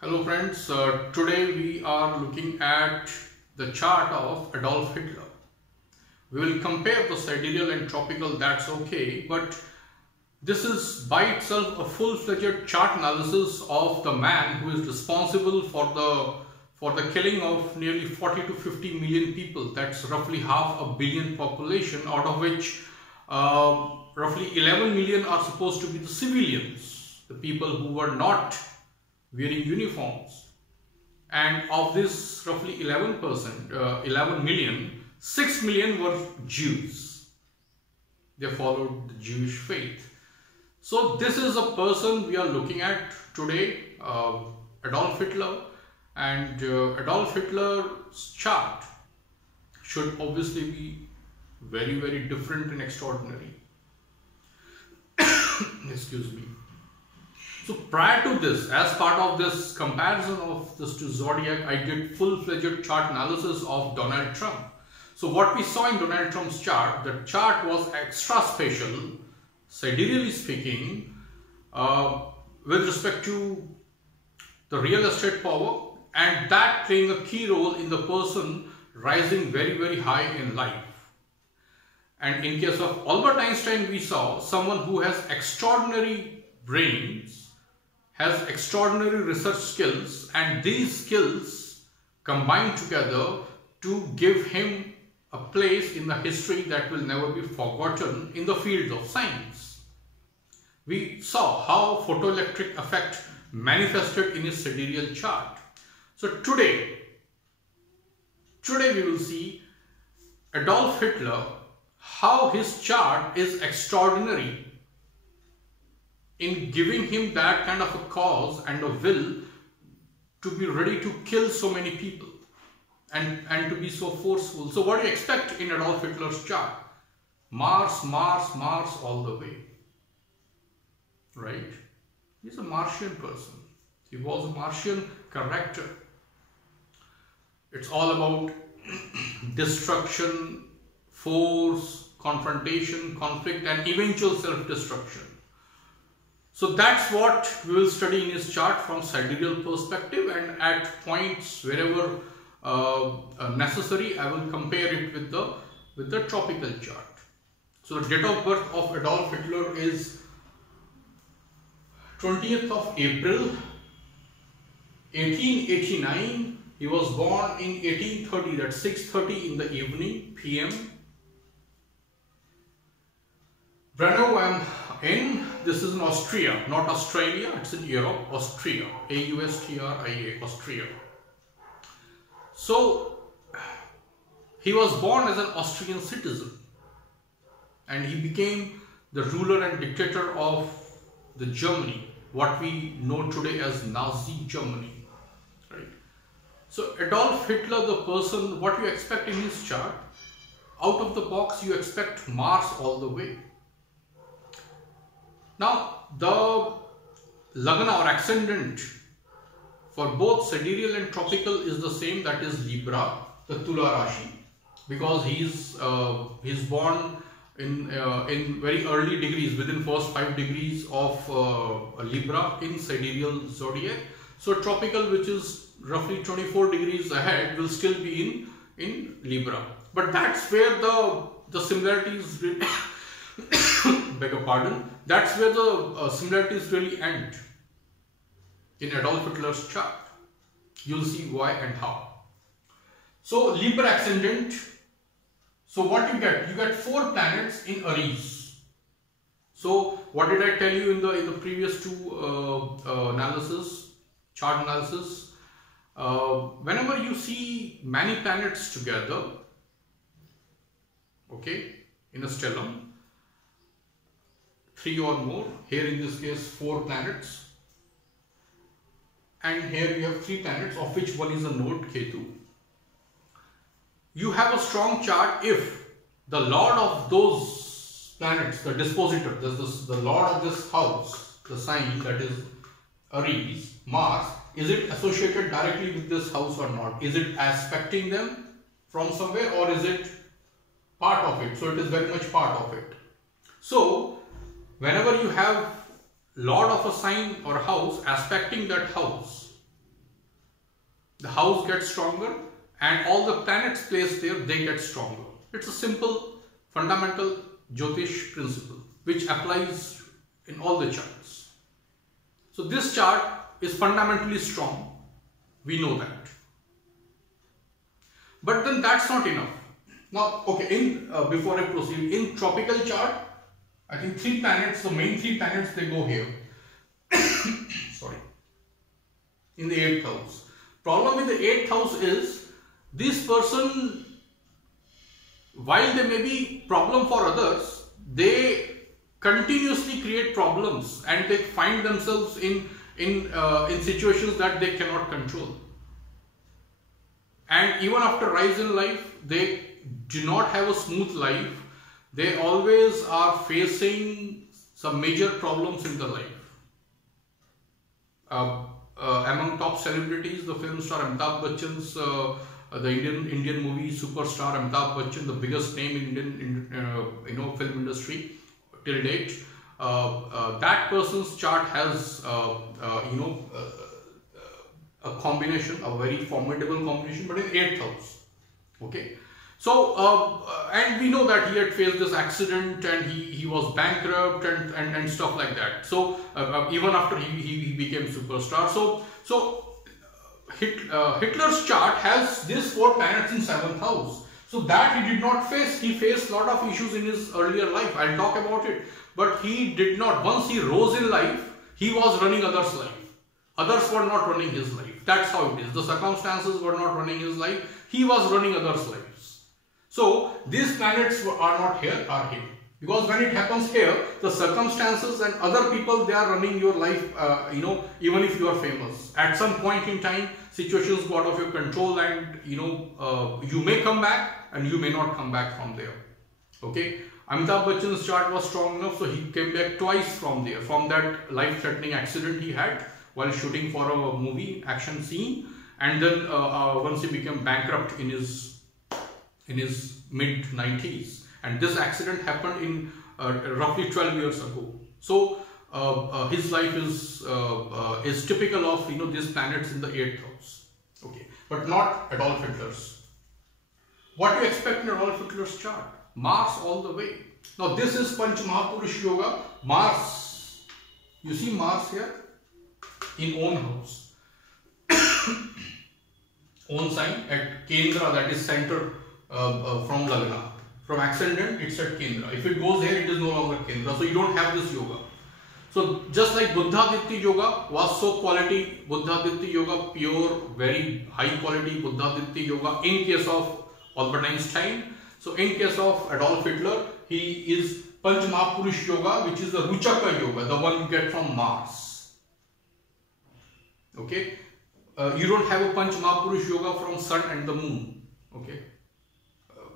Hello friends, today we are looking at the chart of Adolf Hitler. We will compare the sidereal and tropical, that's okay, but this is by itself a full-fledged chart analysis of the man who is responsible for the killing of nearly 40 to 50 million people. That's roughly half a billion population, out of which roughly 11 million are supposed to be the civilians, the people who were not wearing uniforms, and of this roughly 11 million, 6 million were Jews. They followed the Jewish faith. So this is a person we are looking at today, Adolf Hitler, and Adolf Hitler's chart should obviously be very, very different and extraordinary. Excuse me. So prior to this, as part of this comparison of this to Zodiac, I did full-fledged chart analysis of Donald Trump. So what we saw in Donald Trump's chart, the chart was extra special, sidereally speaking, with respect to the real estate power, and that playing a key role in the person rising very, very high in life. And in case of Albert Einstein, we saw someone who has extraordinary brains, has extraordinary research skills, and these skills combine together to give him a place in the history that will never be forgotten in the field of science. We saw how photoelectric effect manifested in his sidereal chart. So today we will see Adolf Hitler, how his chart is extraordinary in giving him that kind of a cause and a will to be ready to kill so many people and to be so forceful. So what do you expect in Adolf Hitler's chart? Mars, Mars, Mars all the way. Right? He's a Martian person. He was a Martian character. It's all about destruction, force, confrontation, conflict, and eventual self-destruction. So that's what we will study in his chart from sidereal perspective, and at points wherever necessary, I will compare it with the tropical chart. So the date of birth of Adolf Hitler is 20th of April 1889. He was born in 1830, that's 6:30 in the evening PM. Brno am in, this is in Austria, not Australia, it's in Europe, Austria, A-U-S-T-R-I-A, Austria. So, he was born as an Austrian citizen, and he became the ruler and dictator of the Germany, what we know today as Nazi Germany, right? So, Adolf Hitler, the person, what you expect in his chart, out of the box you expect Mars all the way. Now, the Lagna or ascendant for both sidereal and tropical is the same, that is Libra, the Tula Rashi, because he's born in very early degrees, within first 5 degrees of Libra in sidereal zodiac. So tropical, which is roughly 24 degrees ahead, will still be in Libra. But that's where the similarities really beg your pardon, that's where the similarities really end in Adolf Hitler's chart. You'll see why and how. So Libra ascendant, so what you get? You get 4 planets in Aries. So what did I tell you in the previous two chart analysis? Whenever you see many planets together, okay, in a stellum, 3 or more, here in this case 4 planets, and here we have 3 planets, of which one is a node Ketu. You have a strong chart if the lord of those planets, the dispositor, the lord of this house, the sign, that is Aries, Mars, is it associated directly with this house or not? Is it aspecting them from somewhere, or is it part of it? So it is very much part of it. So whenever you have lord of a sign or house aspecting that house, the house gets stronger, and all the planets placed there, they get stronger. It's a simple, fundamental Jyotish principle which applies in all the charts. So this chart is fundamentally strong. We know that. But then that's not enough. Now, okay, before I proceed, in tropical chart, I think 3 planets, the main 3 planets, they go here. Sorry. In the 8th house. Problem with the 8th house is, this person, while they may be problem for others, they continuously create problems and they find themselves in situations that they cannot control. And even after rise in life, they do not have a smooth life. They always are facing some major problems in their life. Among top celebrities, the film star Amitabh Bachchan's, the Indian movie superstar Amitabh Bachchan, the biggest name in Indian film industry till date. That person's chart has a combination, a very formidable combination, but in 8th house. Okay. So, and we know that he had faced this accident and he was bankrupt and stuff like that. So, even after he became superstar. So Hitler's chart has these 4 planets in 7th house. So that he did not face. He faced a lot of issues in his earlier life. I'll talk about it. But he did not. Once he rose in life, he was running others' life. Others were not running his life. That's how it is. The circumstances were not running his life. He was running others' lives. So these planets are not here, are here. Because when it happens here, the circumstances and other people, they are running your life, even if you are famous. At some point in time, situations go out of your control and, you may come back and you may not come back from there. Okay. Amitabh Bachchan's chart was strong enough, so he came back twice from there, from that life-threatening accident he had while shooting for a movie action scene, and then once he became bankrupt in his mid-90s, and this accident happened in roughly 12 years ago. So his life is typical of these planets in the 8th house. Okay, but not Adolf Hitler's. What do you expect in Adolf Hitler's chart? Mars all the way. Now this is Panch Mahapurush Yoga. Mars, you see Mars here in own house, own sign at Kendra, that is center from Lagna. From ascendant, it's at Kendra. If it goes here, it is no longer Kendra. So you don't have this yoga. So just like Buddhaditya Yoga was so quality, Buddhaditya Yoga pure, very high quality Buddhaditya Yoga in case of Albert Einstein. So in case of Adolf Hitler, he is Panch Mahapurush Yoga, which is the Ruchaka Yoga, the one you get from Mars. Okay. You don't have a Panch Mahapurush Yoga from Sun and the Moon. Okay.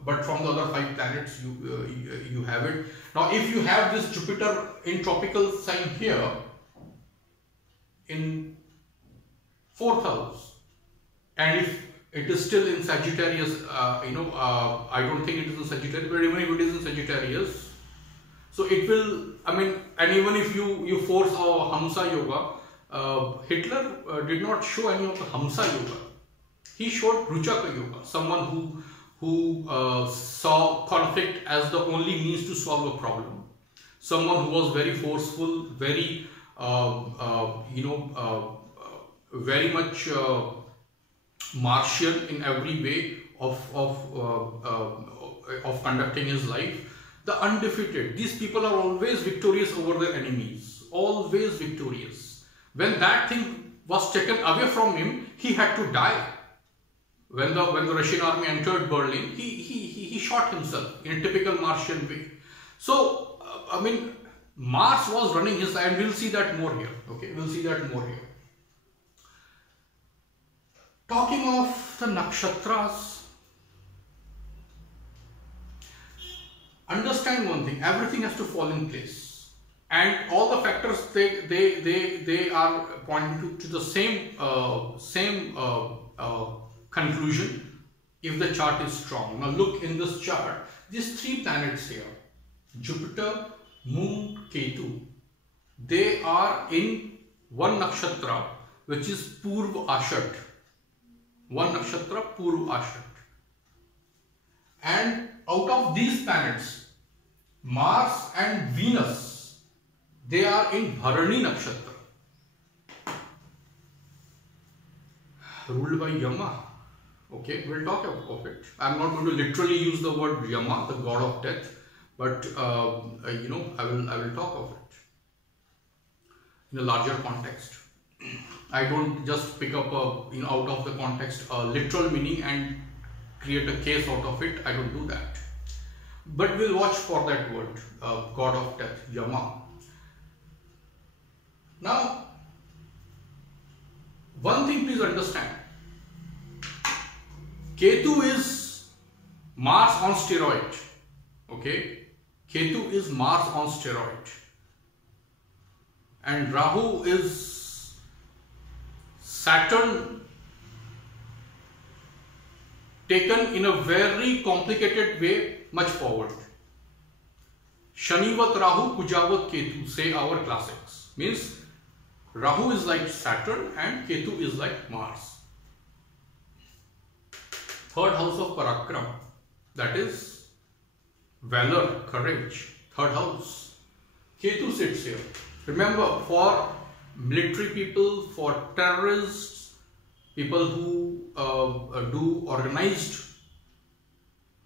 But from the other 5 planets, you have it. Now, if you have this Jupiter in tropical sign here, in 4th house, and if it is still in Sagittarius, I don't think it is in Sagittarius, but even if it is in Sagittarius, so it will, and even if you force our Hamsa Yoga, Hitler did not show any of the Hamsa Yoga. He showed Ruchaka Yoga, someone who saw conflict as the only means to solve a problem. Someone who was very forceful, very, very much martial in every way of conducting his life. The undefeated. These people are always victorious over their enemies. Always victorious. When that thing was taken away from him, he had to die. When the Russian army entered Berlin, he shot himself in a typical Martian way. So, Mars was running his life, and we'll see that more here. Okay, we'll see that more here. Talking of the nakshatras, understand one thing: everything has to fall in place, and all the factors they are pointing to the same conclusion if the chart is strong. Now look in this chart, these 3 planets here, Jupiter, Moon, Ketu, they are in one nakshatra, which is Purvashadha. one nakshatra Purvashadha. And out of these planets, Mars and Venus, they are in Bharani nakshatra, ruled by Yama. Okay, we'll talk of it. I'm not going to literally use the word Yama, the god of death, but you know, I will talk of it in a larger context. I don't just pick up out of the context a literal meaning and create a case out of it. I don't do that. But we'll watch for that word, god of death, Yama. Now, one thing please understand. Ketu is Mars on steroid. Okay, Ketu is Mars on steroid, and Rahu is Saturn taken in a very complicated way much forward. Shanivat Rahu, Kujavat Ketu, say our classics. Means Rahu is like Saturn and Ketu is like Mars. Third house of Parakram, that is valor, courage. Third house. Ketu sits here. Remember, for military people, for terrorists, people who do organized,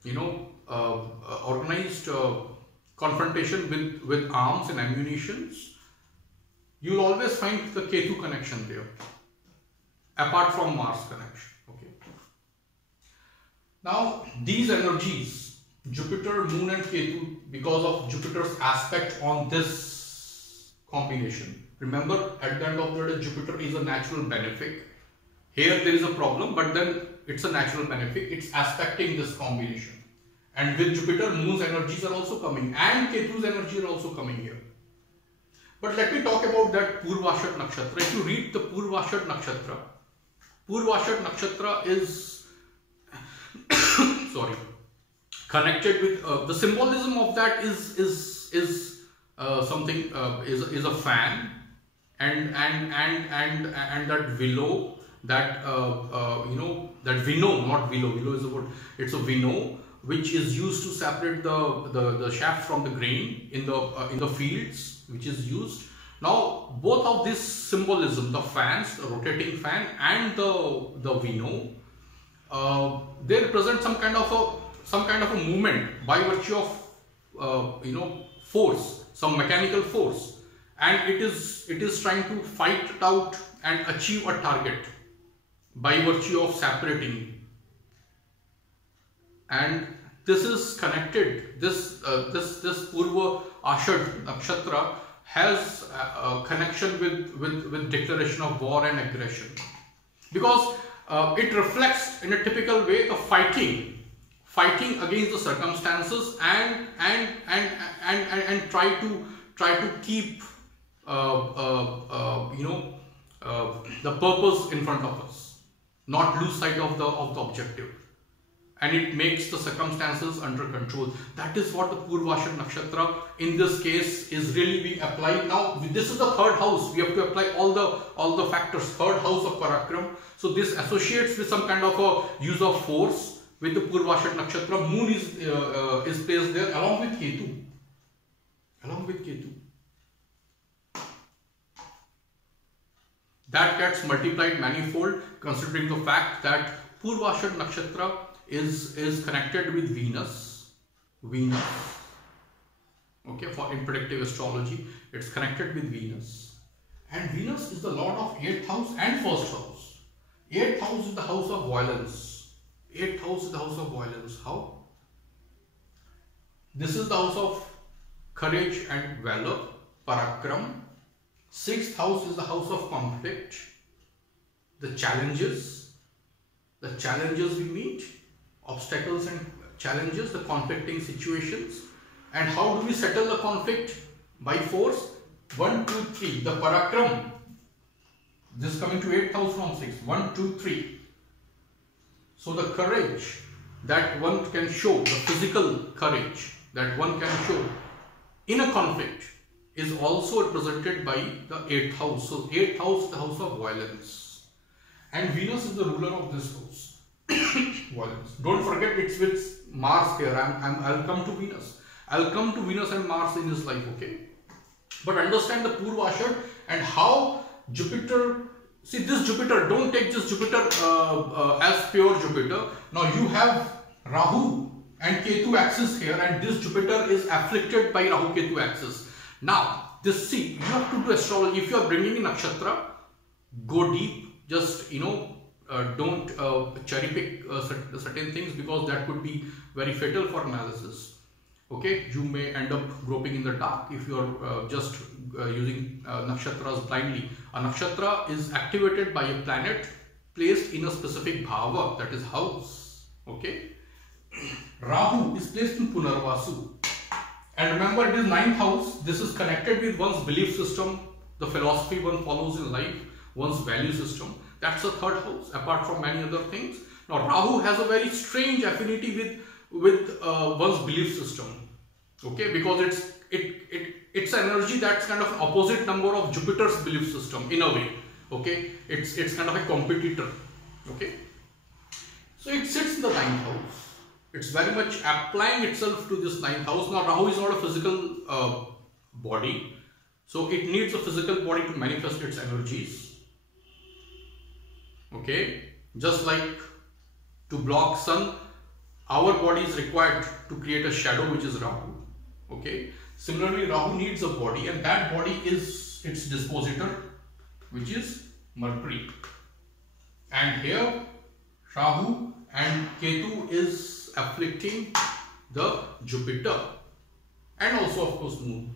you know, organized confrontation with arms and ammunitions, you'll always find the Ketu connection there, apart from Mars connection. Okay. Now, these energies, Jupiter, Moon and Ketu, because of Jupiter's aspect on this combination. Remember, at the end of the day, Jupiter is a natural benefic. Here there is a problem, but then it's a natural benefic. It's aspecting this combination. And with Jupiter, Moon's energies are also coming, and Ketu's energy are also coming here. But let me talk about that Purvashadha nakshatra. If you read the Purvashadha nakshatra is sorry, connected with the symbolism of that is something is a fan and that willow, that you know, that winnow, not willow. Willow is a word. It's a winnow which is used to separate the shaft from the grain in the fields, which is used. Now both of this symbolism, the fans, the rotating fan and the winnow, they represent some kind of a movement by virtue of you know, force, some mechanical force, and it is trying to fight it out and achieve a target by virtue of separating. And this is connected. This Purvashadha nakshatra has a connection with declaration of war and aggression, because it reflects in a typical way the fighting against the circumstances and try to keep you know, the purpose in front of us, not lose sight of the objective, and it makes the circumstances under control. That is what the Purvashadha nakshatra in this case is really being applied. Now this is the third house. We have to apply all the factors. Third house of Parakram. So this associates with some kind of a use of force with the Purvashadha nakshatra. Moon is placed there along with Ketu. That gets multiplied manifold, considering the fact that Purvashadha nakshatra is connected with Venus. Okay, for in predictive astrology, it's connected with Venus, and Venus is the lord of 8th house and 1st house. 8th house is the house of violence. 8th house is the house of violence. How? This is the house of courage and valor, Parakram. 6th house is the house of conflict, the challenges we meet, obstacles and challenges, the conflicting situations. And how do we settle the conflict? By force. 1, 2, 3. The Parakram. This is coming to 8th house from 6. 1, 2, 3. So the courage that one can show, the physical courage that one can show in a conflict, is also represented by the 8th house. So 8th house is the house of violence. and Venus is the ruler of this house. Violence. Don't forget it's with Mars here. I'll come to Venus. I'll come to Venus and Mars in his life, okay? But understand the Purvashadha and how Jupiter. See this Jupiter. Don't take this Jupiter as pure Jupiter. Now you have Rahu and Ketu axis here, and this Jupiter is afflicted by Rahu Ketu axis. Now this, see, you have to do astrology. If you are bringing in nakshatra, go deep. Just don't cherry pick certain things, because that could be very fatal for analysis. Okay, you may end up groping in the dark if you are just using nakshatras blindly. A nakshatra is activated by a planet placed in a specific bhava, that is house. Okay, Rahu is placed in Punarvasu, and remember it is 9th house. This is connected with one's belief system, the philosophy one follows in life, one's value system. That's the 3rd house, apart from many other things. Now Rahu has a very strange affinity with one's belief system, okay, because it's an energy that's kind of opposite number of Jupiter's belief system in a way, okay. It's kind of a competitor, okay. So it sits in the 9th house. It's very much applying itself to this 9th house. Now Rahu is not a physical body, so it needs a physical body to manifest its energies, okay. Just like to block sun, our body is required to create a shadow, which is Rahu, okay. Similarly, Rahu needs a body, and that body is its dispositor, which is Mercury. And here Rahu and Ketu is afflicting the Jupiter, and also of course Moon.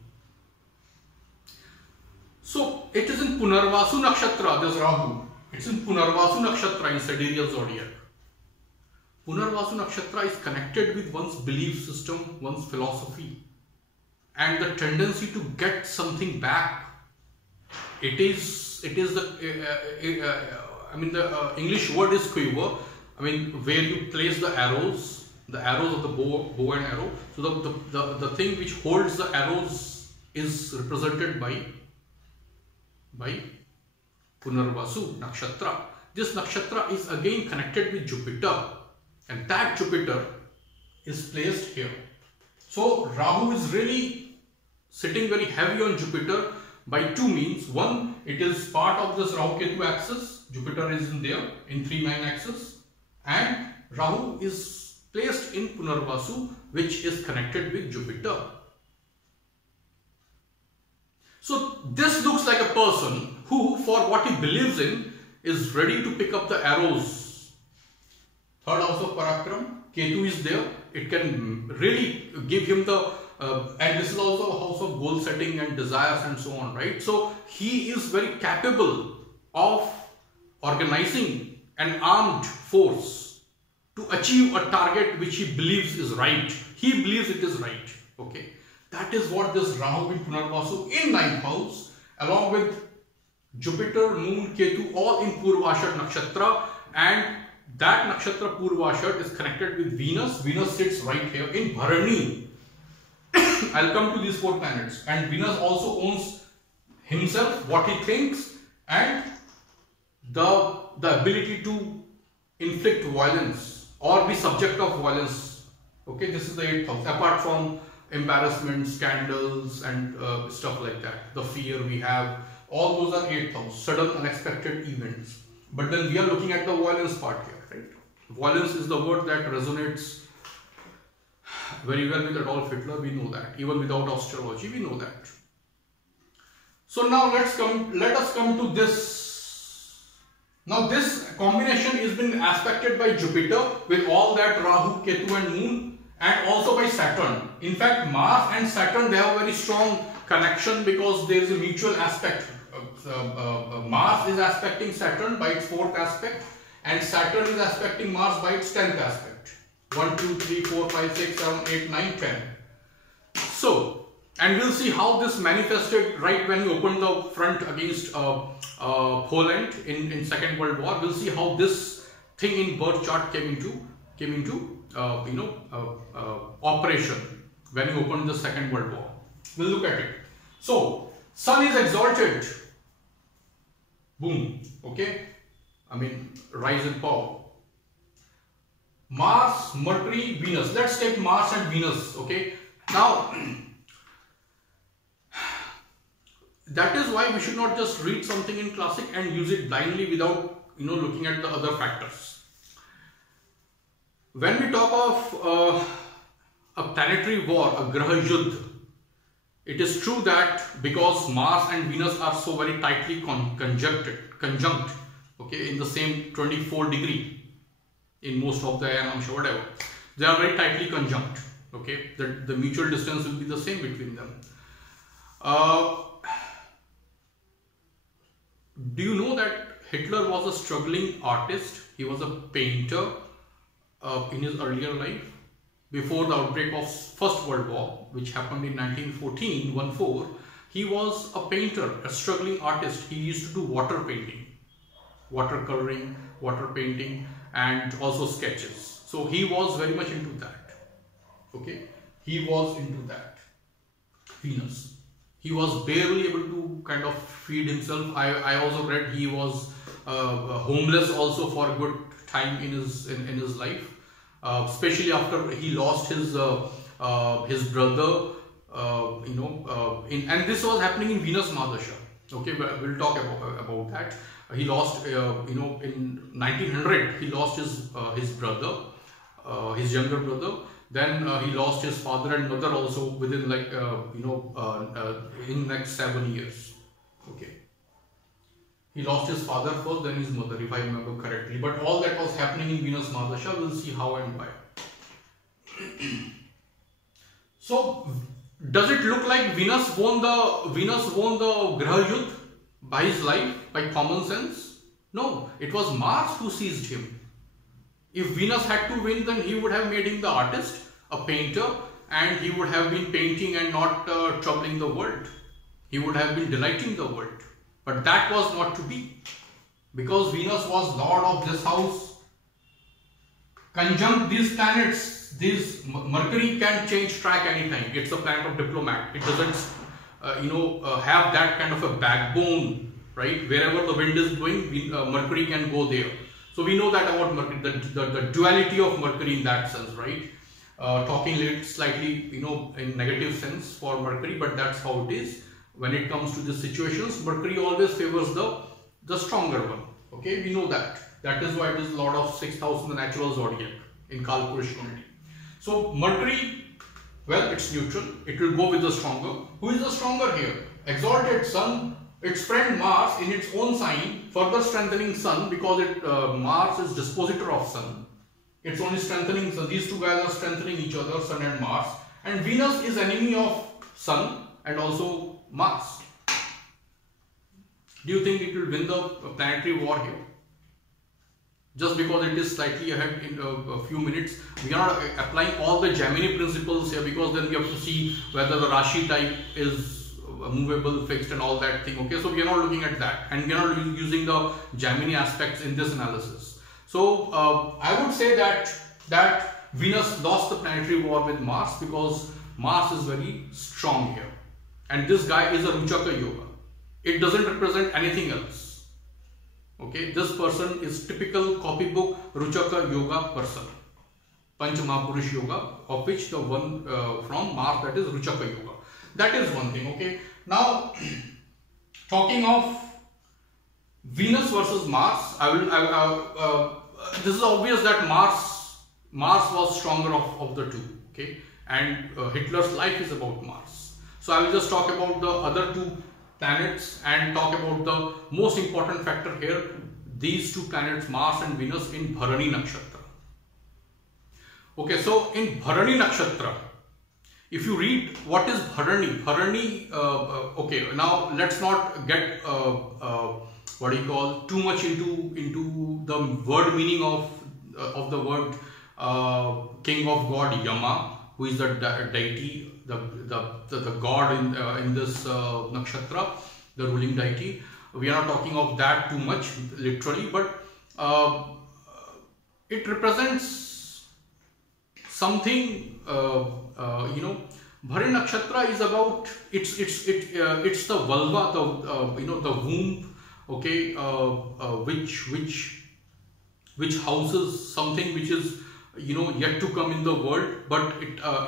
So it is in Punarvasu nakshatra, this Rahu. It's in Punarvasu nakshatra in sidereal zodiac. Punarvasu nakshatra is connected with one's belief system, one's philosophy, and the tendency to get something back. It is the the English word is quiver. I mean, where you place the arrows of the bow and arrow. So the thing which holds the arrows is represented by Punarvasu nakshatra. This nakshatra is again connected with Jupiter, and that Jupiter is placed here. So Rahu is really sitting very heavy on Jupiter by 2 means. One, it is part of this Rahu Ketu axis. Jupiter is in there in 3-9 axis, and Rahu is placed in Punarvasu, which is connected with Jupiter. So this looks like a person who, for what he believes in, is ready to pick up the arrows. 3rd house of Parakram, Ketu is there. It can really give him the and this is also a house of goal setting and desires and so on, right? So he is very capable of organizing an armed force to achieve a target which he believes is right. He believes it is right, okay. That is what this Rahu in Punarvasu in 9th house, along with Jupiter, Moon, Ketu, all in Purvashadha nakshatra, and that nakshatra Purvashadha is connected with Venus. Venus sits right here in Bharani. I'll come to these 4 planets, and Venus also owns himself, what he thinks, and the ability to inflict violence or be subject of violence. Okay, this is the 8th house. Apart from embarrassment, scandals, and stuff like that, the fear we have, all those are 8th house, sudden unexpected events. But then we are looking at the violence part here, right? Violence is the word that resonates very well with Adolf Hitler. We know that. Even without astrology, we know that. So now let us come to this. Now this combination is been aspected by Jupiter with all that Rahu, Ketu and Moon, and also by Saturn. In fact, Mars and Saturn, they have a very strong connection because there is a mutual aspect. Mars is aspecting Saturn by its 4th aspect, and Saturn is aspecting Mars by its 10th aspect. 1, 2, 3, 4, 5, 6, 7, 8, 9, 10. So, and we'll see how this manifested right when you opened the front against Poland in 2nd World War. We'll see how this thing in birth chart came into operation when you opened the 2nd World War. We'll look at it. So, Sun is exalted. Boom. Okay. I mean, rise in power. Mars, Mercury, Venus. Let's take Mars and Venus. Okay. Now, that is why we should not just read something in classic and use it blindly without, looking at the other factors. When we talk of a planetary war, a Graha Yuddha, it is true that because Mars and Venus are so very tightly conjunct, okay, in the same 24° in most of the Anamsha, whatever, they are very tightly conjunct, okay, the mutual distance will be the same between them. Do you know that Hitler was a struggling artist? He was a painter in his earlier life. Before the outbreak of First World War, which happened in 1914, he was a painter, a struggling artist. He used to do water painting, watercoloring, water painting, and also sketches. So he was very much into that. Okay, he was into that. Venus. He was barely able to kind of feed himself. I also read he was homeless also for a good time in his life. Especially after he lost his brother, and this was happening in Venus Mahadasha. Okay, we'll talk about that. He lost, in 1900, he lost his brother, his younger brother. Then he lost his father and mother also within in next 7 years. Okay. He lost his father first, then his mother, if I remember correctly. But all that was happening in Venus Mahadasha. We'll see how and why. So, does it look like Venus won the Graha Yuddha by his life, by common sense? No, it was Mars who seized him. If Venus had to win, then he would have made him the artist, a painter, and he would have been painting and not troubling the world. He would have been delighting the world. But that was not to be, because Venus was lord of this house. Conjunct these planets, Mercury can change track anytime. It's a planet of diplomat. It doesn't, have that kind of a backbone, right? Wherever the wind is blowing, Mercury can go there. So we know that about Mercury, the duality of Mercury in that sense, right? Talking slightly, in negative sense for Mercury, but that's how it is. When it comes to these situations, Mercury always favors the stronger one. Okay, we know that. That is why it is Lord of 6th house in the natural zodiac in Kalpurish community. So Mercury, well, it's neutral. It will go with the stronger. Who is the stronger here? Exalted Sun, its friend Mars in its own sign, further strengthening Sun, because Mars is dispositor of Sun. It's only strengthening Sun. These two guys are strengthening each other, Sun and Mars. And Venus is enemy of Sun and also Mars. Do you think it will win the planetary war here? Just because it is slightly ahead in a few minutes, we are not applying all the Gemini principles here, because then we have to see whether the Rashi type is movable, fixed and all that thing. Okay, so we are not looking at that, and we are not using the Gemini aspects in this analysis. So I would say that Venus lost the planetary war with Mars, because Mars is very strong here. And this guy is a Ruchaka Yoga. It doesn't represent anything else. Okay, this person is typical copybook Ruchaka Yoga person. Panch Mahapurush Yoga, of which the one from Mars, that is Ruchaka Yoga. That is one thing. Okay, now talking of Venus versus Mars, this is obvious that Mars was stronger of the two. Okay, and Hitler's life is about Mars. So I will just talk about the other two planets and talk about the most important factor here. These two planets, Mars and Venus, in Bharani nakshatra. Okay, so in Bharani nakshatra, if you read what is Bharani, okay, now let's not get too much into the word meaning of the word king of god Yama, who is the deity, the god in this nakshatra, the ruling deity. We are not talking of that too much literally, but it represents something. Bharani nakshatra is about it's the vulva, the womb. Okay, which which houses something which is, you know, yet to come in the world, but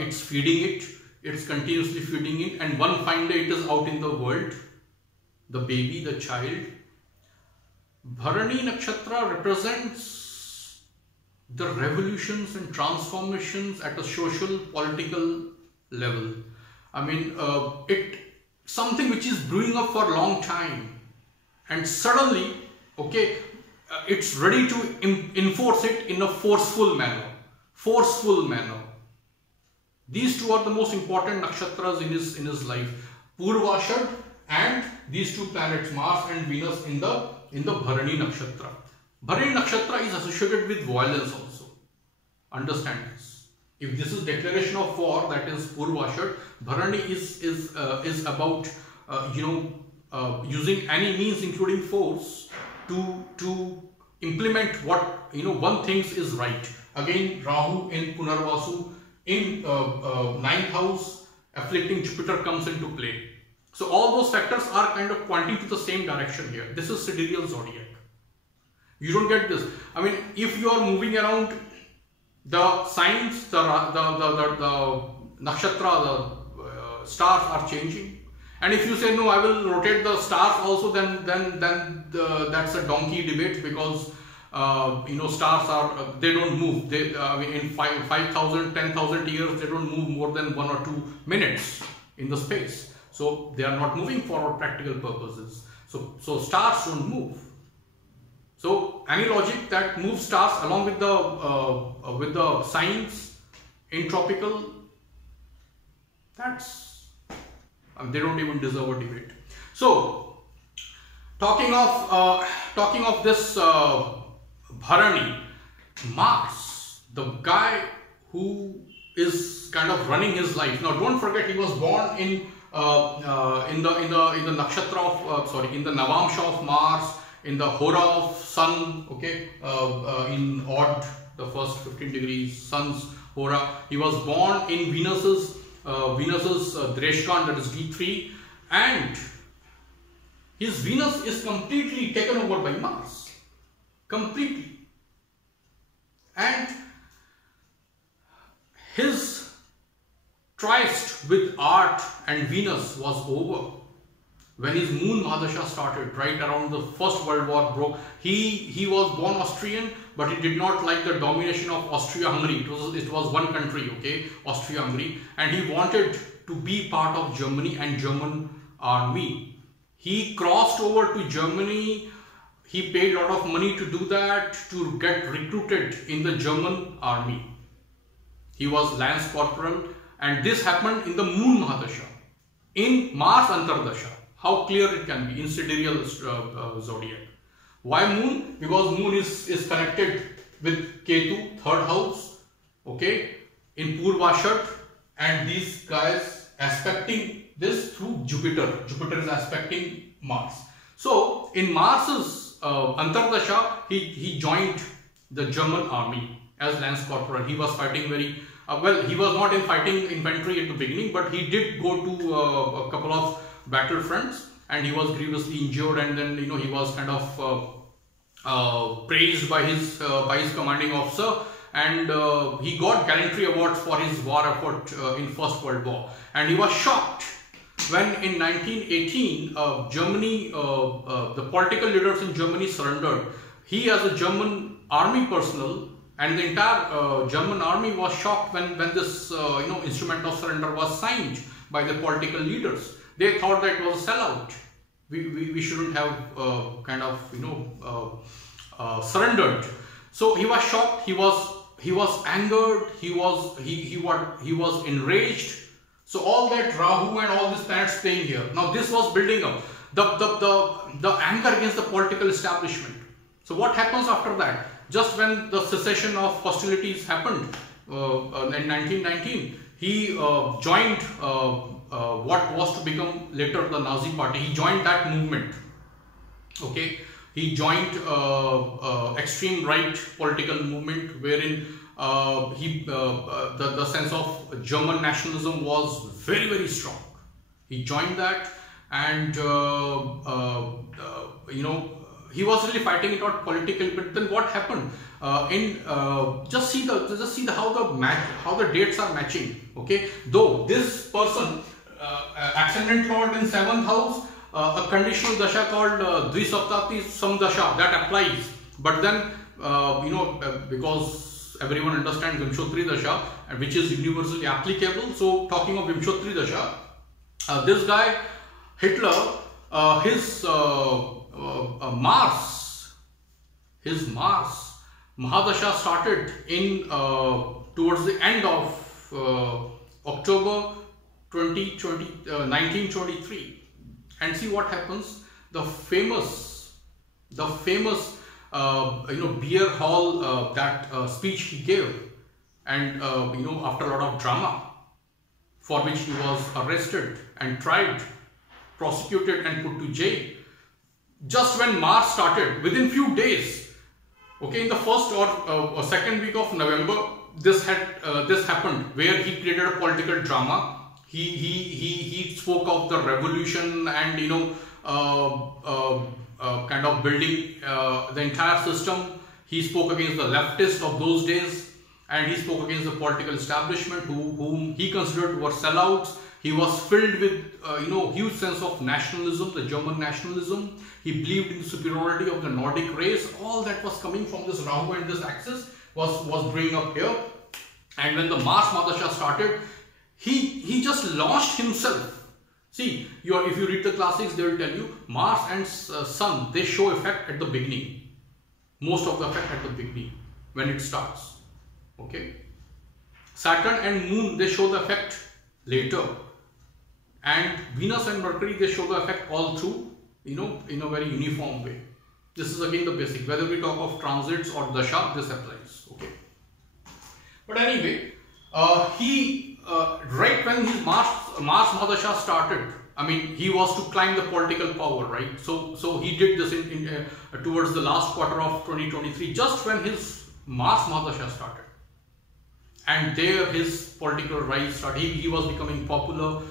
it's feeding it, it's continuously feeding it, and one fine day it is out in the world, the baby, the child. Bharani nakshatra represents the revolutions and transformations at a social, political level. I mean, something which is brewing up for a long time, and suddenly, okay, it's ready to enforce it in a forceful manner. These two are the most important nakshatras in his life. Purvashadha and these two planets, Mars and Venus, in the Bharani nakshatra. Bharani nakshatra is associated with violence also. Understand this. If this is declaration of war, that is Purvashadha. Bharani is about using any means, including force, to implement what one thinks is right. Again, Rahu in Punarvasu in 9th house, afflicting Jupiter, comes into play. So all those factors are kind of pointing to the same direction here. This is sidereal zodiac. You don't get this. I mean, if you are moving around the signs, the nakshatra, the stars are changing. And if you say, no, I will rotate the stars also, then that's a donkey debate, because stars are, they don't move. In 5,000, 10,000 years, they don't move more than 1 or 2 minutes in the space. So they are not moving for our practical purposes. So stars don't move. So any logic that moves stars along with the signs in tropical, they don't even deserve a debate. So talking of this Bharani, Mars, the guy who is kind of running his life. Now don't forget, he was born in the nakshatra of in the Navamsha of Mars, in the Hora of Sun, okay, in odd, the first 15 degrees, Sun's Hora. He was born in Venus's Dreshkan, that is D3, and his Venus is completely taken over by Mars, completely, and his tryst with art and Venus was over when his moon Mahadasha started, right around the First World War broke. He was born Austrian, but he did not like the domination of Austria-Hungary. It was one country, okay, Austria-Hungary, and he wanted to be part of Germany and German army. He crossed over to Germany. He paid a lot of money to do that, to get recruited in the German army. He was Lance Corporal, and this happened in the moon Mahadasha, in Mars Antardasha. How clear it can be in sidereal zodiac. Why moon? Because moon is connected with Ketu, 3rd house, okay, in Purvashadha, and these guys aspecting this through Jupiter. Jupiter is aspecting Mars. So in Mars's Antardasha, he joined the German army as Lance Corporal. He was fighting very well. He was not in fighting infantry at the beginning, but he did go to a couple of battlefronts, and he was grievously injured, and then he was kind of praised by his commanding officer, and he got gallantry awards for his war effort in First World War. And he was shocked when in 1918 Germany, the political leaders in Germany surrendered. He, as a German army personnel, and the entire German army was shocked when this instrument of surrender was signed by the political leaders. They thought that it was a sellout. We shouldn't have surrendered. So he was shocked. He was angered. He was enraged. So all that Rahu and all these planets playing here. Now this was building up the anger against the political establishment. So what happens after that? Just when the cessation of hostilities happened in 1919, he joined what was to become later the Nazi Party. He joined that movement. Okay, he joined extreme right political movement, wherein the sense of German nationalism was very, very strong. He joined that, and he was really fighting it out politically. But then what happened? Just see how the dates are matching. Okay, though this person ascendant lord in 7th house, a conditional dasha called Dvisaptati Samdasha that applies. But then because everyone understands Vimshottri dasha, which is universally applicable. So talking of Vimshottri dasha, this guy Hitler, his Mars Mahadasha started in towards the end of October 1923, and see what happens. The famous beer hall that speech he gave, and after a lot of drama, for which he was arrested and tried, prosecuted and put to jail. Just when Mars started, within few days, okay, in the first or second week of November, this happened, where he created a political drama. He spoke of the revolution and kind of building the entire system. He spoke against the leftists of those days, and he spoke against the political establishment whom he considered were sellouts. He was filled with huge sense of nationalism, the German nationalism. He believed in the superiority of the Nordic race. All that was coming from this Rahu and this axis was brewing up here. And when the Mars Mahadasha started, he just launched himself. See, if you read the classics, they will tell you Mars and Sun, they show effect at the beginning. Most of the effect at the beginning when it starts. Okay. Saturn and Moon, they show the effect later. And Venus and Mercury, they show the effect all through, in a very uniform way. This is again the basic. Whether we talk of transits or dasha, this applies. Okay. But anyway, right when his Mars Mahadasha started, I mean, he was to climb the political power, right? So he did this towards the last quarter of 2023, just when his Mars Mahadasha started. And there his political rise started. He was becoming popular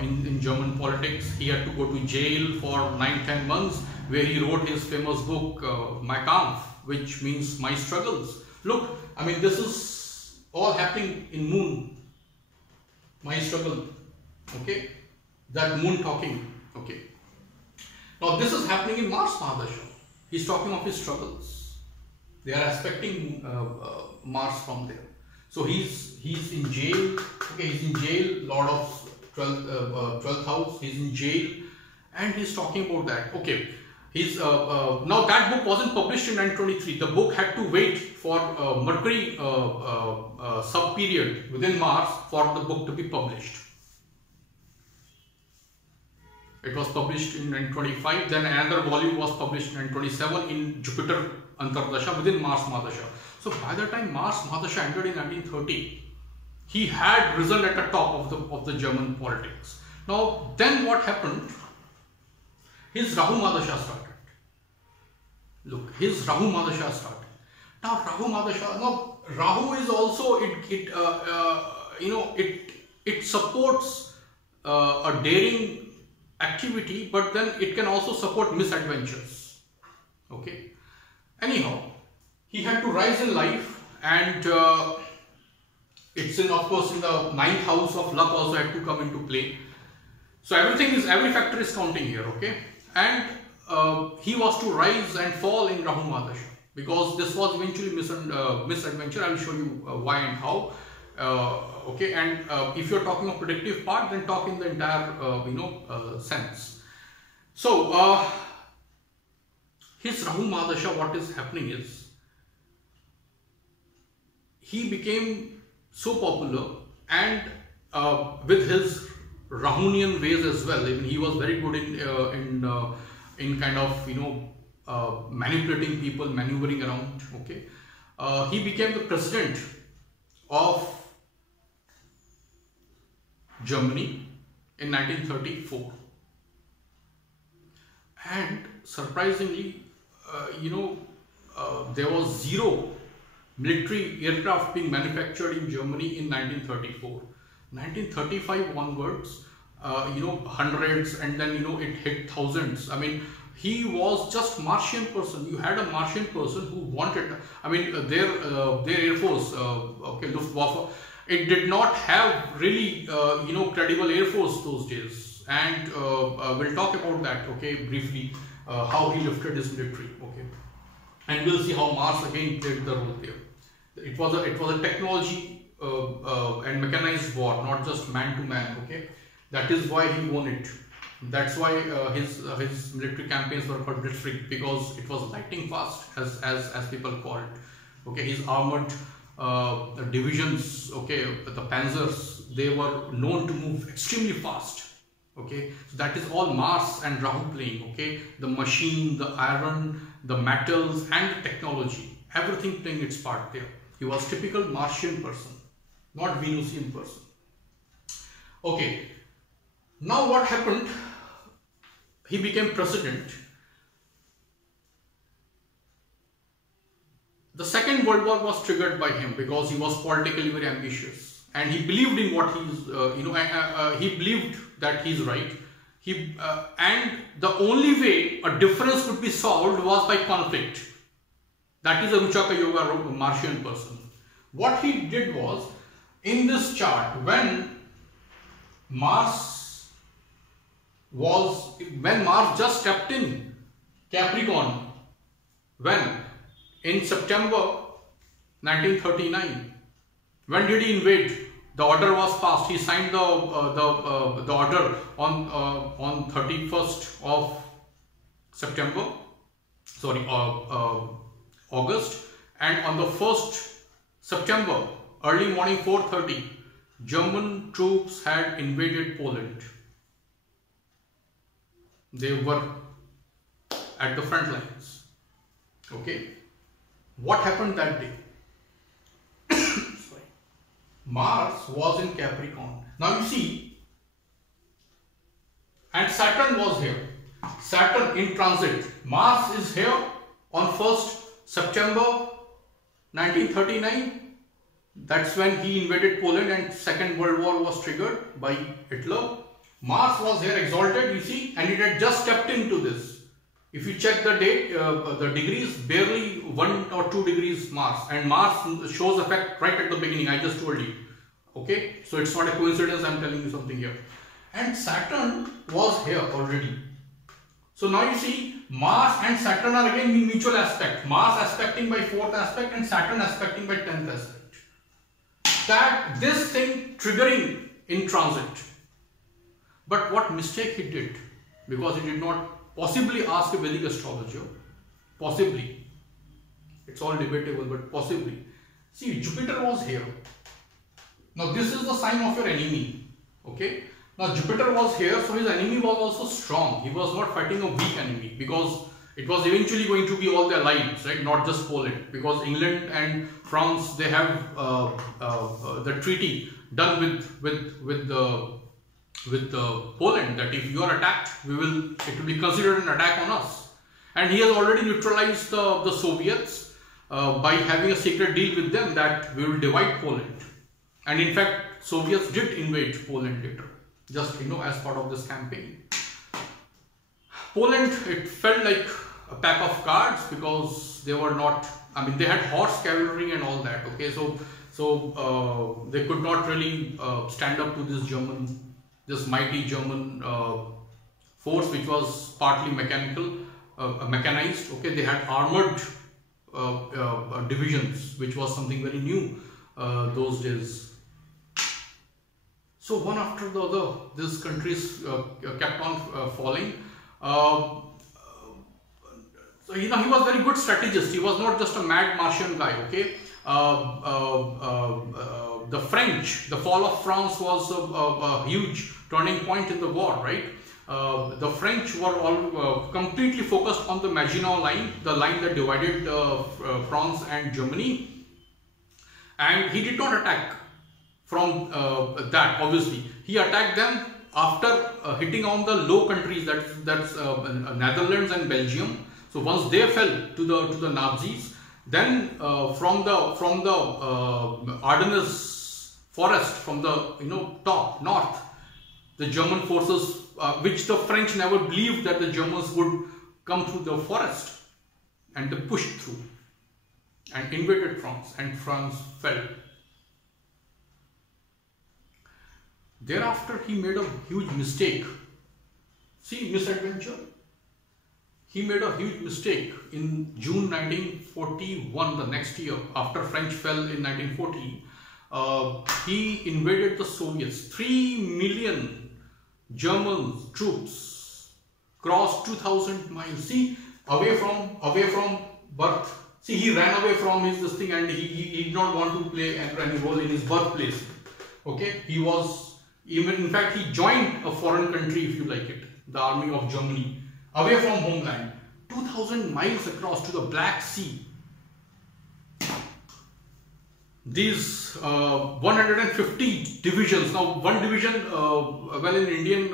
in German politics. He had to go to jail for 9-10 months, where he wrote his famous book, Mein Kampf, which means My Struggles. Look, I mean, this is all happening in Moon. My struggle. Okay. That Moon talking. Okay. Now this is happening in Mars Mahadasha. He's talking of his struggles. They are aspecting Mars from there. So he's in jail. Okay, he's in jail. Lord of 12th house. He's in jail, and he's talking about that. Okay, he's now that book wasn't published in 1923. The book had to wait for Mercury sub period within Mars for the book to be published. It was published in 1925. Then another volume was published in 1927 in Jupiter Antardasha within Mars Mahadasha. So by the time Mars Mahadasha ended in 1930, he had risen at the top of the German politics. Now then what happened? His Rahu Mahadasha started. Look, his Rahu Mahadasha started. Now Rahu Mahadasha. Now Rahu is also it supports a daring activity, but then it can also support misadventures. Okay. Anyhow, he had to rise in life, and it's of course in the 9th house of luck also had to come into play. So every factor is counting here. Okay. And he was to rise and fall in Rahu Mahadasha, because this was eventually misadventure. I will show you why and how. Okay, and if you're talking of predictive part, then talk in the entire sense. So his Rahu Mahadasha, what is happening is he became so popular, and with his Rahunian ways as well. I mean, he was very good in kind of manipulating people, maneuvering around. Okay, he became the president of Germany in 1934, and surprisingly, there was zero military aircraft being manufactured in Germany in 1934. 1935 onwards, hundreds, and then it hit thousands. I mean, he was just Martian person. You had a Martian person who wanted, I mean, their Air Force, okay, Luftwaffe, it did not have really, credible Air Force those days. And we'll talk about that, okay, briefly, how he lifted his military, okay. And we'll see how Mars again played the role there. It was a technology and mechanized war, not just man to man, okay. That is why he won it. That's why his military campaigns were called blitzkrieg, because it was lightning fast, as people call it. Okay, his armored divisions, okay, the panzers, they were known to move extremely fast. Okay, so that is all Mars and Rahu playing. Okay, the machine, the iron, the metals, and the technology, everything playing its part there. He was typical Martian person, not Venusian person. Okay, now what happened? He became president. The Second World War was triggered by him because he was politically very ambitious, and he believed in what he believed that he's right. And the only way a difference could be solved was by conflict. That is a Ruchaka Yoga Martian person. What he did was, in this chart, when Mars just stepped in Capricorn, in September 1939, when did he invade? The order was passed. He signed the order on 31st of September, sorry, August, and on the 1st September, early morning 4:30, German troops had invaded Poland. They were at the front lines. Okay, what happened that day? Sorry. Mars was in Capricorn. Now you see, and Saturn was here. Saturn in transit. Mars is here on 1st September 1939. That's when he invaded Poland and Second World War was triggered by Hitler. Mars was here exalted, you see, and it had just stepped into this. If you check the date, the degrees, barely 1 or 2 degrees Mars, and Mars shows effect right at the beginning. I just told you. Okay, so it's not a coincidence. I'm telling you something here. And Saturn was here already. So now you see, Mars and Saturn are again in mutual aspect. Mars aspecting by 4th aspect and Saturn aspecting by 10th aspect. That this thing triggering in transit. But what mistake he did, because he did not possibly ask a Vedic astrologer, possibly, it's all debatable, but possibly. See, Jupiter was here. Now this is the sign of your enemy. Okay. Now Jupiter was here, so his enemy was also strong. He was not fighting a weak enemy, because it was eventually going to be all their lives, right? Not just Poland, because England and France, they have the treaty done with Poland, that if you are attacked, it will be considered an attack on us. And he has already neutralized the Soviets by having a secret deal with them that we will divide Poland. And in fact, Soviets did invade Poland later, just as part of this campaign. Poland, it felt like a pack of cards, because they were not, I mean, they had horse cavalry and all that. Okay, so they could not really stand up to this mighty German force, which was partly mechanized. Okay, they had armored divisions, which was something very new those days. So one after the other, these countries kept on falling. So he was a very good strategist. He was not just a mad Martian guy. Okay, the French, the fall of France was a huge turning point in the war, right? The French were all completely focused on the Maginot Line, the line that divided France and Germany, and he did not attack from that. Obviously, he attacked them after hitting on the Low Countries, that's Netherlands and Belgium. So once they fell to the Nazis, then from the Ardennes forest, from the top north, the German forces, which the French never believed that the Germans would come through the forest, and they pushed through and invaded France, and France fell. Thereafter, he made a huge mistake. See, misadventure. He made a huge mistake in June 1941, the next year, after French fell in 1940. He invaded the Soviets. 3 million German troops crossed 2,000 miles. See, away from birth. See, he ran away from his this thing, and he did not want to play any role in his birthplace. Okay, he was even, in fact, he joined a foreign country, if you like it, the army of Germany, away from homeland, 2,000 miles across to the Black Sea. These 150 divisions. Now, one division, well, in Indian,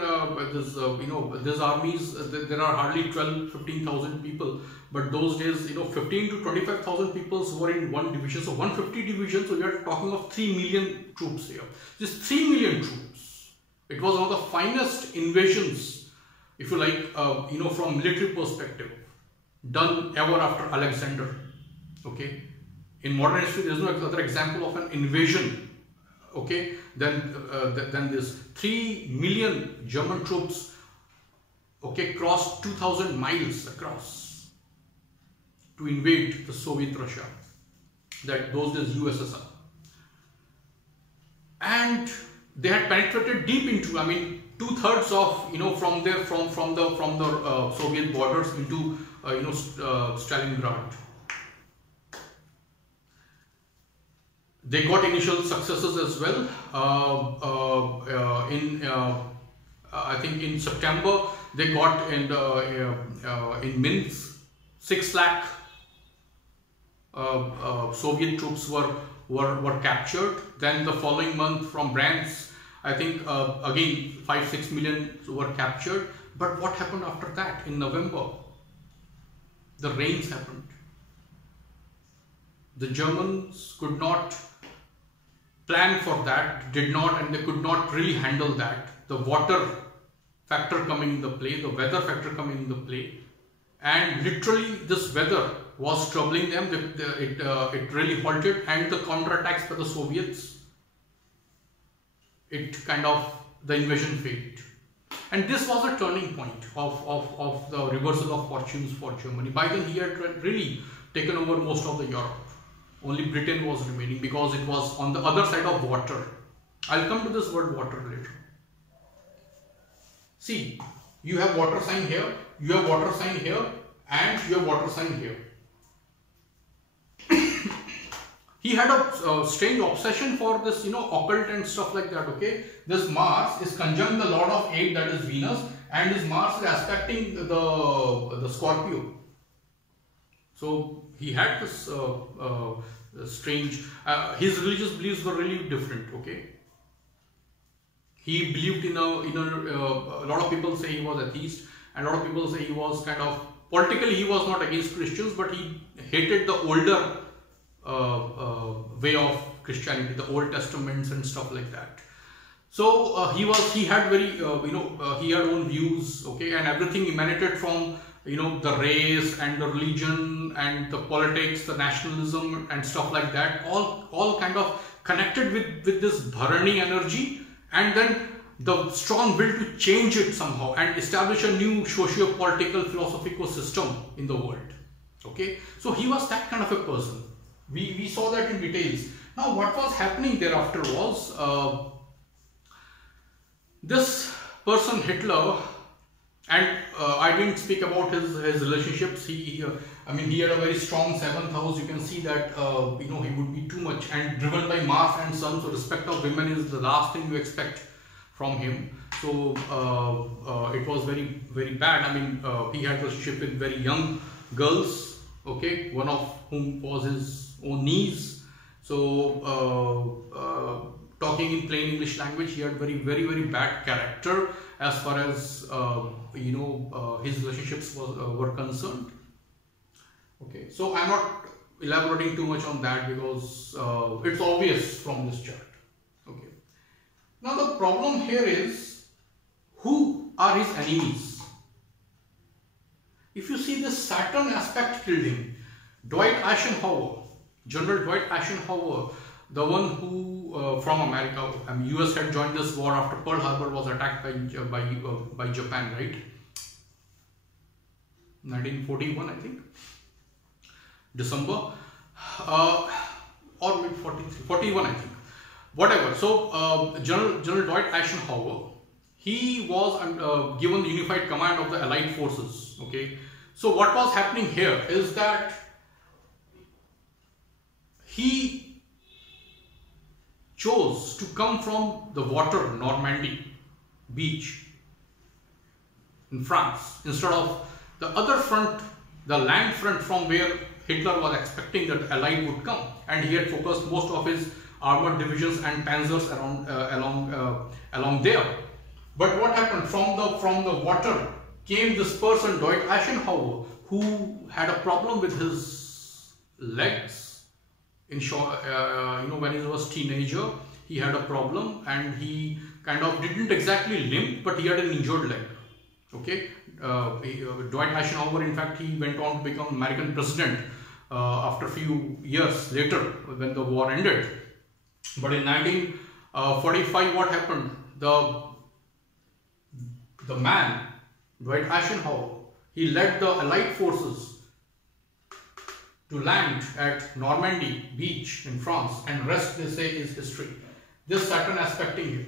these armies, there are hardly 12-15,000 people. But those days, 15 to 25,000 people were in one division. So 150 divisions. So we are talking of 3 million troops here. This 3 million troops. It was one of the finest invasions, if you like, from military perspective, done ever after Alexander. Okay. In modern history, there is no other example of an invasion, okay, than this. 3 million German troops, okay, crossed 2,000 miles across to invade the Soviet Russia, that those days USSR, and they had penetrated deep into, I mean, 2/3 of from the Soviet borders into Stalingrad. They got initial successes as well. I think in September they got in Minsk 6 lakh Soviet troops were captured. Then the following month from Bryansk, I think again 5-6 million were captured. But what happened after that? In November, the rains happened. The Germans could not plan for that, did not, and they could not really handle that. The water factor coming in the play, the weather factor coming in the play, and literally this weather was troubling them. It really halted, and the counterattacks by the Soviets, the invasion failed. And this was a turning point of the reversal of fortunes for Germany. By then he had really taken over most of the Europe. Only Britain was remaining because it was on the other side of water. I'll come to this word water later. See, you have water sign here, you have water sign here, and you have water sign here. He had a strange obsession for this, occult and stuff like that, okay. This Mars is conjunct the Lord of 8, that is Venus, and his Mars is aspecting the Scorpio. So he had this strange, his religious beliefs were really different, okay. He believed in a lot of people say he was atheist, and a lot of people say he was politically he was not against Christians, but he hated the older way of Christianity, the Old Testaments and stuff like that. So he had very he had own views, okay, and everything emanated from the race and the religion and the politics, the nationalism and stuff like that, all kind of connected with this Bharani energy, and then the strong will to change it somehow and establish a new socio-political philosophical system in the world. Okay, so he was that kind of a person. We saw that in details. Now what was happening thereafter was this person Hitler, and I didn't speak about his relationships. He had a very strong 7th house. You can see that he would be too much and driven by Mars and Sun. So respect of women is the last thing you expect from him. So it was very, very bad. I mean, he had a relationship with very young girls. Okay, one of whom was his own niece. So talking in plain English language, he had very, very, very bad character as far as his relationships were concerned. Okay, so I'm not elaborating too much on that because it's obvious from this chart. Okay, now the problem here is, who are his enemies? If you see this Saturn aspect killed him. Dwight Eisenhower, General Dwight Eisenhower, the one who from America, US had joined this war after Pearl Harbor was attacked by Japan, right? 1941, I think, December, or mid 41, I think, whatever. So General Dwight Eisenhower, he was given the unified command of the Allied forces. Okay, so what was happening here is that he chose to come from the water, Normandy beach in France, instead of the other front, the land front from where Hitler was expecting that the Allied would come, and he had focused most of his armored divisions and panzers along there. But what happened? From the water came this person, Dwight Eisenhower, who had a problem with his legs. In short, when he was a teenager, he had a problem, and he kind of didn't exactly limp, but he had an injured leg. Okay, Dwight Eisenhower, in fact, he went on to become American president after a few years later when the war ended. But in 1945, what happened? The man, Dwight Eisenhower, he led the Allied forces to land at Normandy beach in France, and rest, they say, is history. This Saturn aspecting here,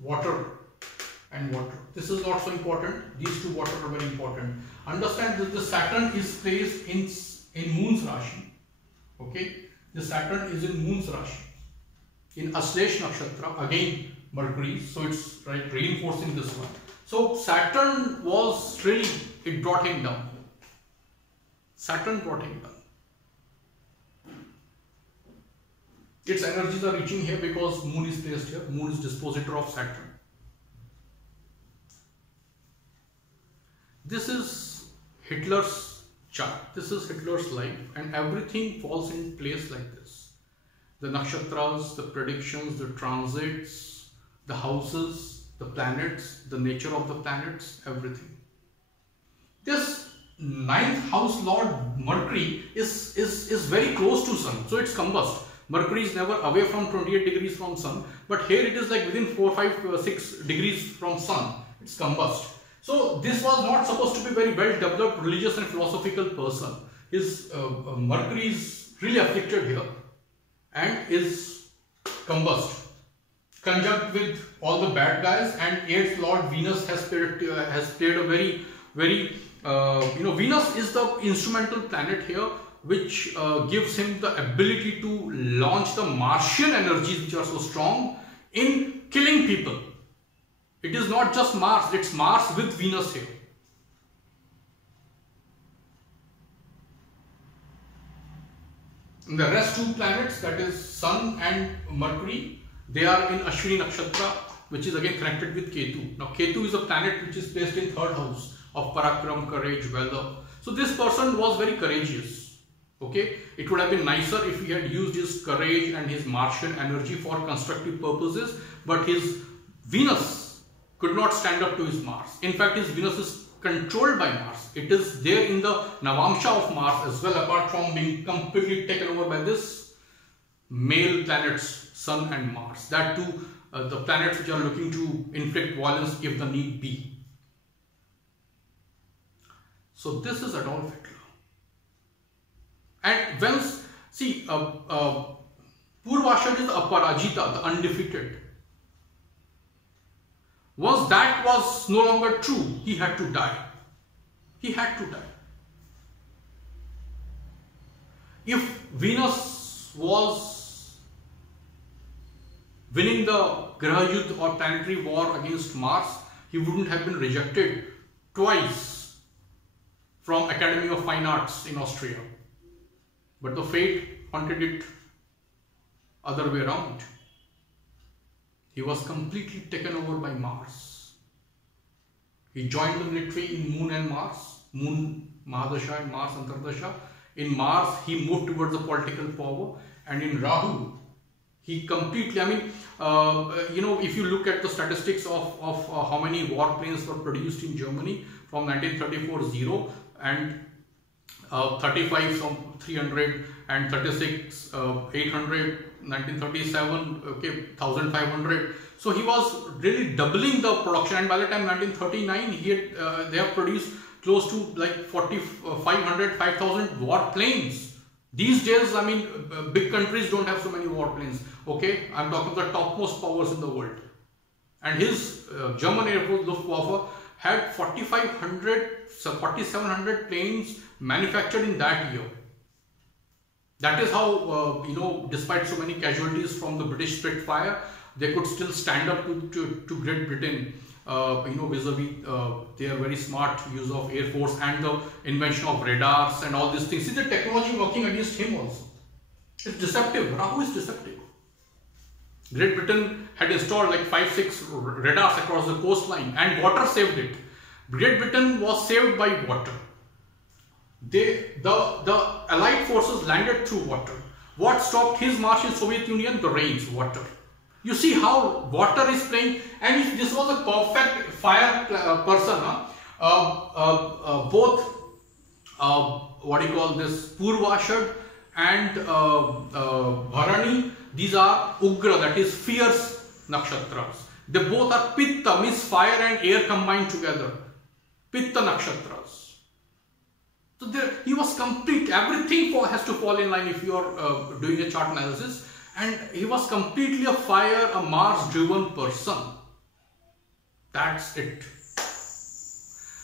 water and water. This is not so important. These two water are very important. Understand that the Saturn is placed in Moon's Rashi. Okay, the Saturn is in Moon's Rashi, in Ashlesh nakshatra, again Mercury. So it's right reinforcing this one. So Saturn was really, it brought him down. Saturn brought him down. Its energies are reaching here because Moon is placed here. Moon is dispositor of Saturn. This is Hitler's chart. This is Hitler's life, and everything falls in place like this. The nakshatras, the predictions, the transits, the houses, the planets, the nature of the planets, everything. This 9th house lord Mercury is very close to Sun, so it's combust. Mercury is never away from 28 degrees from Sun, but here it is like within 4, 5, 6 degrees from Sun. It's combust. So this was not supposed to be very well developed religious and philosophical person. His Mercury is really afflicted here and is combust, conjunct with all the bad guys, and 8th Lord Venus has played a very Venus is the instrumental planet here, which gives him the ability to launch the Martian energies, which are so strong in killing people. It is not just Mars, it's Mars with Venus here. And the rest two planets, that is Sun and Mercury, they are in Ashwini nakshatra, which is again connected with Ketu. Now Ketu is a planet which is placed in 3rd house of Parakram, courage, valor. So this person was very courageous. Okay, it would have been nicer if he had used his courage and his Martian energy for constructive purposes, but his Venus could not stand up to his Mars. In fact, his Venus is controlled by Mars. It is there in the Navamsha of Mars as well, apart from being completely taken over by this male planets, Sun and Mars. That too, the planets which are looking to inflict violence if the need be. So this is Adolf Hitler. And when, see, Purvashadha is the Aparajita, the undefeated. Once that was no longer true, he had to die. He had to die. If Venus was winning the Graha Yuddha or planetary war against Mars, he wouldn't have been rejected twice from Academy of Fine Arts in Austria. But the fate wanted it other way around. He was completely taken over by Mars. He joined the military in Moon and Mars. Moon Mahadasha and Mars Antardasha. In Mars, he moved towards the political power. And in Rahu, He completely, I mean, if you look at the statistics of how many warplanes were produced in Germany from 1934, 0, and 35 from 300, and 36, 800, 1937, okay, 1500. So he was really doubling the production, and by the time 1939, they have produced close to like 500, 5000 warplanes. These days, I mean, big countries don't have so many warplanes. Okay, I'm talking the topmost powers in the world. And his German Air Force Luftwaffe had 4700 planes manufactured in that year. That is how, despite so many casualties from the British Spitfire, they could still stand up to Great Britain, vis-a-vis their very smart use of Air Force and the invention of radars and all these things. See the technology working against him also. It's deceptive. Rahu is deceptive. Great Britain had installed like 5-6 radars across the coastline, and water saved it. Great Britain was saved by water. The Allied forces landed through water. What stopped his march in Soviet Union? The rains, water. You see how water is playing, and if this was a perfect fire person, both Purvashadha and Bharani, these are Ugra, that is fierce nakshatras. They both are Pitta, means fire and air combined together. Pitta nakshatras. So he was complete. Everything has to fall in line if you are doing a chart analysis. And he was completely a fire, a Mars-driven person. That's it.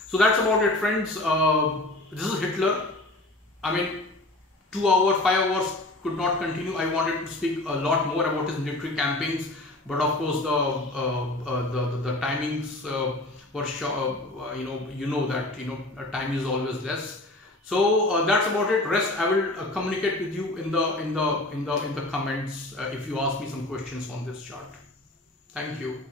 So that's about it, friends. This is Hitler. I mean, 2 hours, 5 hours could not continue. I wanted to speak a lot more about his military campaigns, but of course the timings were short. That time is always less. So that's about it. Rest I will communicate with you in the comments if you ask me some questions on this chart. Thank you.